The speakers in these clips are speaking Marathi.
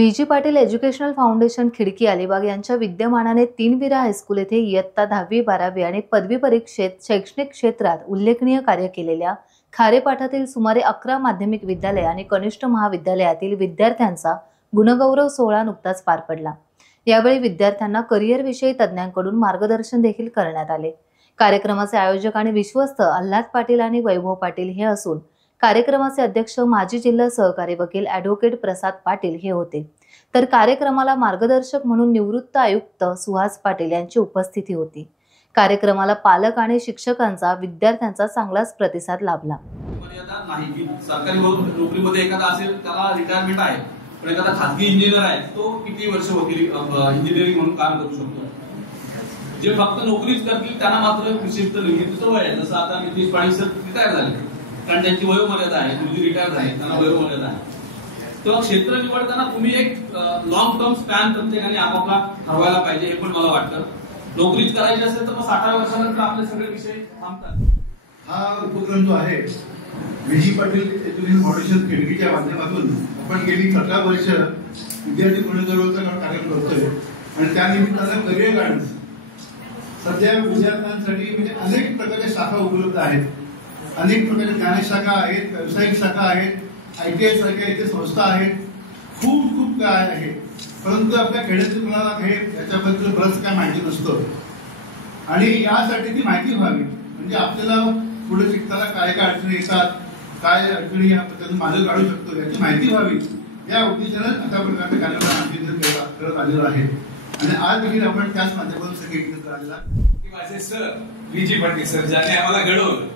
व्ही.जी. पाटील एज्युकेशनल फाउंडेशन खिडकी अलिबाग यांच्या विद्यमानाने तीनविरा हायस्कूल येथे इयत्ता 10वी 12वी आणि पदवी परीक्षेत शैक्षणिक क्षेत्रात उल्लेखनीय कार्य केलेल्या खारेपाठातील सुमारे 11 माध्यमिक विद्यालय आणि कनिष्ठ महाविद्यालयातील विद्यार्थ्यांचा गुणगौरव सोहळा नुकताच पार पडला। यावेळी विद्यार्थ्यांना करिअर विषयी तज्ञांकडून मार्गदर्शन देखील करण्यात आले। कार्यक्रमाचे आयोजक आणि विश्वस्त आल्हाद पाटील आणि वैभव पाटील हे असून कार्यक्रमाचे अध्यक्ष माजी जिल्हा सहकारी वकील ॲडव्होकेट प्रसाद पाटील हे होते। तर कार्यक्रमाला मार्गदर्शक म्हणून निवृत्त आयुक्त सुहास पाटील यांची उपस्थिती होती। कार्यक्रमाला पालक आणि शिक्षकांचा विद्यार्थ्यांचा चांगलाच प्रतिसाद लाभला। मर्यादा नाही की सरकारी नोकरीमध्ये एखादा असेल त्याला रिटायरमेंट आहे, पण एखादा खासगी इंजिनियर आहे तो किती वर्ष वकिली इंजिनिअरिंग म्हणून काम करू शकतो। जे फक्त नोकरीच करतील त्यांना मात्र विशिष्ट लिमिट वय आहे। जसं आता नितीश पाटील सर रिटायर झाले कारण त्यांची वयोमर्यादा आहे, गुरुजी रिटायर झाले त्यांना वयोमर्यादा आहे। तेव्हा क्षेत्र निवडताना तुम्ही एक लॉंग टर्म स्पॅन प्रत्येकाने आपापला ठरवायला पाहिजे हे पण मला वाटतं। नोकरीच करायची असेल तर मग 60 वर्षानंतर आपले सगळे विषय थांबतात। हा उपक्रम जो आहे व्ही.जी. पाटील एज्युकेशनल फाउंडेशन खिडकीच्या माध्यमातून आपण गेली 17 वर्ष विद्यार्थी गुणगौरवाचा कार्यक्रम करतोय आणि त्या निमित्तानं करिअर गायडन्स सध्या विद्यार्थ्यांसाठी म्हणजे अनेक प्रकारच्या शाखा उपलब्ध आहेत, अनेक प्रकारच्या ज्ञानशाखा आहेत, व्यावसायिक शाखा आहेत, ITI सारख्या इथे संस्था आहेत, खूप काय आहे। परंतु आपल्या खेड्यातील मुलांना हे याच्याबद्दल बरंच काय माहिती नसतं आणि यासाठी ती माहिती व्हावी म्हणजे आपल्याला पुढे शिकताना काय काय अडचणी येतात, काय अडचणी त्यातून मार्ग काढू शकतो याची माहिती व्हावी या उद्देशाने अशा प्रकारचे कार्यक्रम करत आलेला आहे आणि आज देखील आपण त्याच माध्यमातून सगळे एकत्र आलेला माझे सर व्ही.जी. पाटील सर ज्याने आम्हाला घडवलं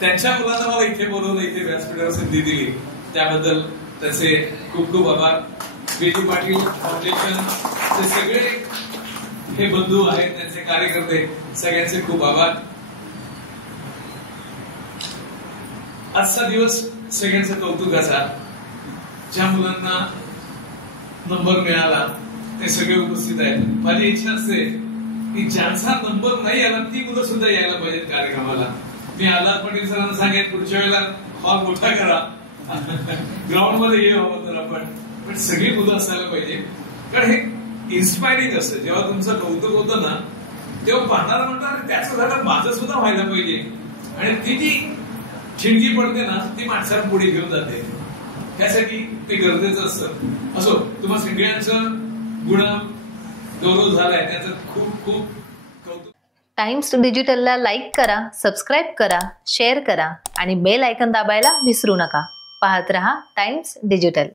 त्यांच्या मुलांना मला इथे बोलवलं, इथे व्यासपीठावर संधी दिली त्याबद्दल त्याचे खूप आभार। व्ही.जी. पाटील फाउंडेशन सगळे हे बंधू आहेत, त्यांचे कार्यकर्ते सगळ्यांचे खूप आभार। आजचा दिवस सगळ्यांचा कौतुकाचा। ज्या मुलांना नंबर मिळाला ते सगळे उपस्थित आहेत। माझी इच्छा असते की ज्यांचा नंबर नाही आला ती मुलं सुद्धा यायला पाहिजेत कार्यक्रमाला। मी आल्हाद पाटील सरांना सांगेन पुढच्या वेळेला हॉल मोठा करा, ग्राउंड मध्ये ये हवं तर आपण, पण सगळी मुलं असायला पाहिजे कारण हे इन्स्पायरिंग असतं। जेव्हा तुमचं कौतुक होतं ना तेव्हा पाहणारा म्हणतात त्याचं झालं माझं सुद्धा व्हायला पाहिजे आणि ती जी खिडकी पडते ना ती माणसाला पुढे घेऊन जाते, त्यासाठी ते गरजेचं असतं। असो तुम्हा सगळ्यांचं गुण गौरव झालाय त्याचं खूप कौतुक। टाइम्स डिजिटलला लाईक करा, सबस्क्राइब करा, शेअर करा आणि बेल आयकॉन दाबायला विसरू नका। पाहत रहा टाइम्स डिजिटल।